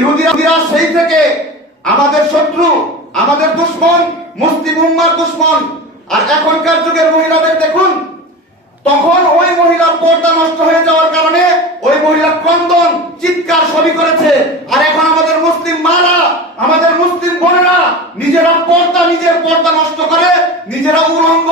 ইহুদিরা সেই থেকে আমাদের শত্রু, আমাদের দুশমন, মুসলিম উম্মার দুশমন। আর এখনকার যুগের মহিলাদের দেখুন, তখন ওই মহিলার পর্দা নষ্ট হয়ে যাওয়ার কারণে ওই মহিলা ক্রন্দন, চিৎকার সবই করেছে। আর এখন আমাদের মুসলিম মারা, আমাদের মুসলিম বোনেরা নিজের পর্দা নষ্ট করে, নিজেরা উলঙ্গ,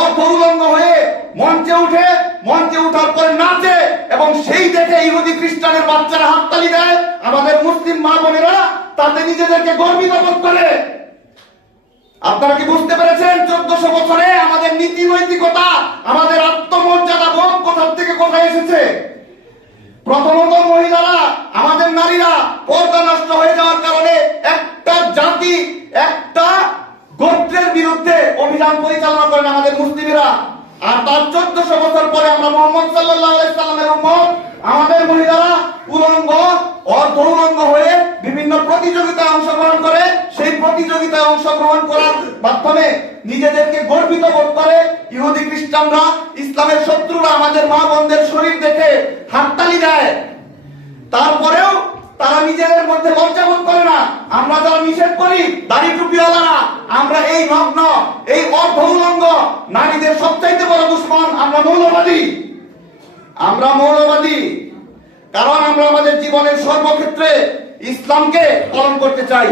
অর্ধ উলঙ্গ হয়ে মঞ্চে উঠার পরে নাচে, এবং সেই দেখে ইহুদি খ্রিস্টানের বাচ্চারা হাততালি দেয়। আমাদের মুসলিম মা বোনেরা তাতে নিজেদেরকে গর্বিত বোধ করে। আপনারা কি বুঝতে পেরেছেন 1400 বছরে আমাদের নীতি নৈতিকতা, আমাদের আত্মমর্যাদা বোধ কোথা থেকে কোথায় এসেছে? প্রথমত মহিলারা, আমাদের নারীরা পর্দা নষ্ট হয়ে যাওয়ার কারণে একটা জাতি, একটা গোত্রের বিরুদ্ধে অভিযান পরিচালনা করেন আমাদের মুসলিমেরা। আর তার 1400 বছর পরে আমরা মুহাম্মদ সাল্লাল্লাহু আলাইহি সাল্লামের উম্মত, আমাদের মহিলারা উলঙ্গ, অর্ধ উলঙ্গ হয়ে বিভিন্ন প্রতিযোগিতায় অংশগ্রহণ করে। সেই প্রতিযোগিতায় অংশগ্রহণ করার মাধ্যমে নিজেদেরকে গর্বিত বোধ করে। ইহুদি খ্রিস্টানরা, ইসলামের শত্রুরা আমাদের মা বোনদের শরীর দেখে হাততালি দেয়, তারপরেও তারা নিজেদের মধ্যে লজ্জা বোধ করে না। আমরা যারা নিষেধ করি, দাড়ি টুপিওয়ালারা, আমরা এই নগ্ন, এই অর্ধ উলঙ্গ নারীদের সবচাইতে বড় দুশমন। আমরা মৌলবাদী, কারণ আমরা আমাদের জীবনের সর্বক্ষেত্রে ইসলামকে পালন করতে চাই।